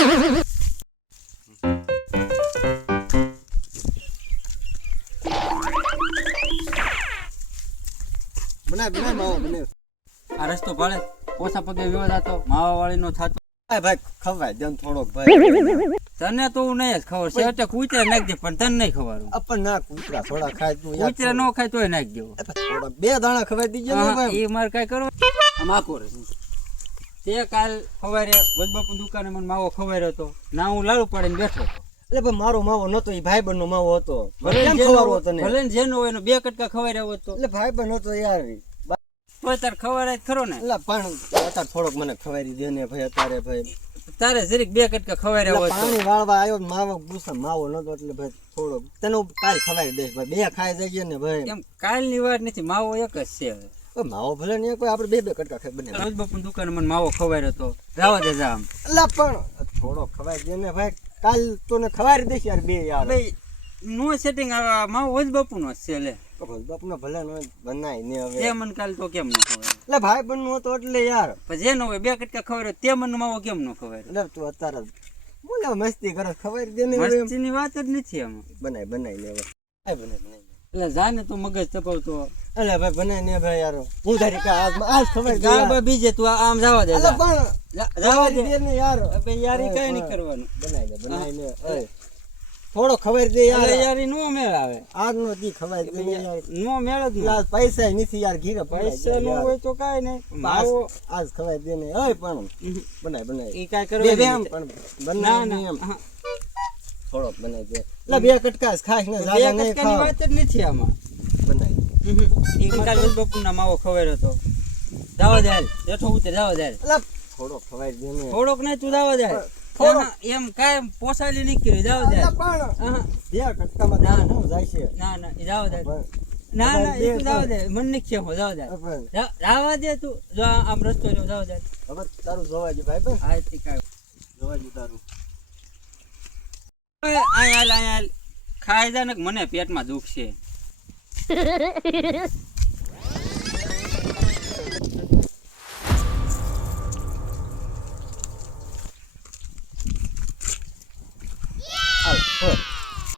બનાય માવો બને. આ રસ્તો ભલે ઓછા પગે વિવાદ હતો માવા વાળી નો થતો. ભાઈ ખવાય દે થોડોક ભાઈ. તને તો નહીં જ ખબર છે એટલે કૂતરા નાખજે પણ તને નહીં ખબર. આપણ ના કૂતરા થોડા ખાય તું કૂતરા નો ખાય તોય નાખી દેવો. થોડા બે દાણા ખવાય દીજે ને ભાઈ. એ મારે કઈ કરવા આમ આખો રે. તે કાલ સવારે વજબાપુ દુકાને મને માવો ખવાયો હતો ના હું લાડુ પાડીને બેઠો હતો. એટલે ભાઈ મારો માવો નતો એ ભાઈબંધ નો માવો હતો. ભલે જેનો હોય એનો 2 કટકા ખવાયો હતો. એટલે ભાઈબંધ હતો યાર. તો તાર ખવાય ખરો ને. એટલે પણ અત્યારે થોડોક મને ખવારી દે ને ભાઈ. અત્યારે ભાઈ તારે જરીક 2 કટકા ખવાય હતો. પાણી વાળવા આવ્યો માવો ગુસ્સા માવો નતો એટલે ભાઈ થોડોક તને કાલ ખવારી દઈશ ભાઈ. બે ખાઈ જઈએ ને ભાઈ. એમ કાલની વાત નથી માવો એક જ છે. માવો ભલે ને કોઈ આપણે બે કટકા ખાઈ બને. વજબાપુ દુકાને મને માવો ખવાયો હતો રાવા દે જા આમ. એટલે પણ થોડો ખવાઈ દે ને ભાઈ. કાલ તને ખવારી દઈશ યાર બે યાર. ભાઈ નો સેટિંગ માવો વજબાપુ નો છે લે. બાપનો ભલે નો બનાય ને હવે. તે મન કાલ તો કેમ ન ખવાય. એટલે ભાઈ બન નો હતો એટલે યાર. પછી જેનો હોય 2 કટકા ખવાય તે મન માવો કેમ ન ખવાય. એટલે તું અત્યારે બોલે મસ્તી કરે ખવારી દે ને. મસ્તીની વાત જ નથી આમાં. બનાય ને હવે. આ બનાય. એટલે જાને તું મગજ તપાવતો. એટલે ભાઈ બનાય ને ભાઈ યાર. હું તારી કા આજ ખબર જા બીજે તું આમ જવા દે. એટલે પણ જવા દે ને યાર. અબે યાર ઈ કઈ નહીં કરવાનું. બનાય ને ઓય થોડો ખબર દે યાર. યાર ઈ નો મેળ આવે. આજ નો દી ખબર દે યાર. નો મેળ જ ના પૈસા નથી યાર. ઘીરે પૈસા નો હોય તો કાઈ નહીં. માવો આજ ખબર દે ને. ઓય પણ બનાય ઈ કાઈ કરવાનું પણ બનાય ને એમ થોડોક બનાય દે. એટલે 2 કટકા ખાસ ને જાજા નહીં ખાવ. વાત જ નથી આમાં. બનાય ઈ કાલ વજબાપુ ના માવો ખવાયો હતો. જાવા દે બેઠો ઉતર જાવા દે. એટલે થોડોક ખવાય દે ને. થોડોક નહીં તું જાવા દે. એમ કાય પોસાલી નહીં કરી જાવ દે. પણ 2 કટકામાં ના હું જાય છે. ના ઈ જાવ દે. ના ઈ તું જાવ દે. મન નહીં ખેમો જાવ દે. જાવા દે તું. જો આમ રસ્તો જો જાવ દે. હવે તારું જોવા દે ભાઈ. આ તી કાય જોવા દે તારું. આયાલ ખાઈ જા ને મને પેટમાં દુખ છે.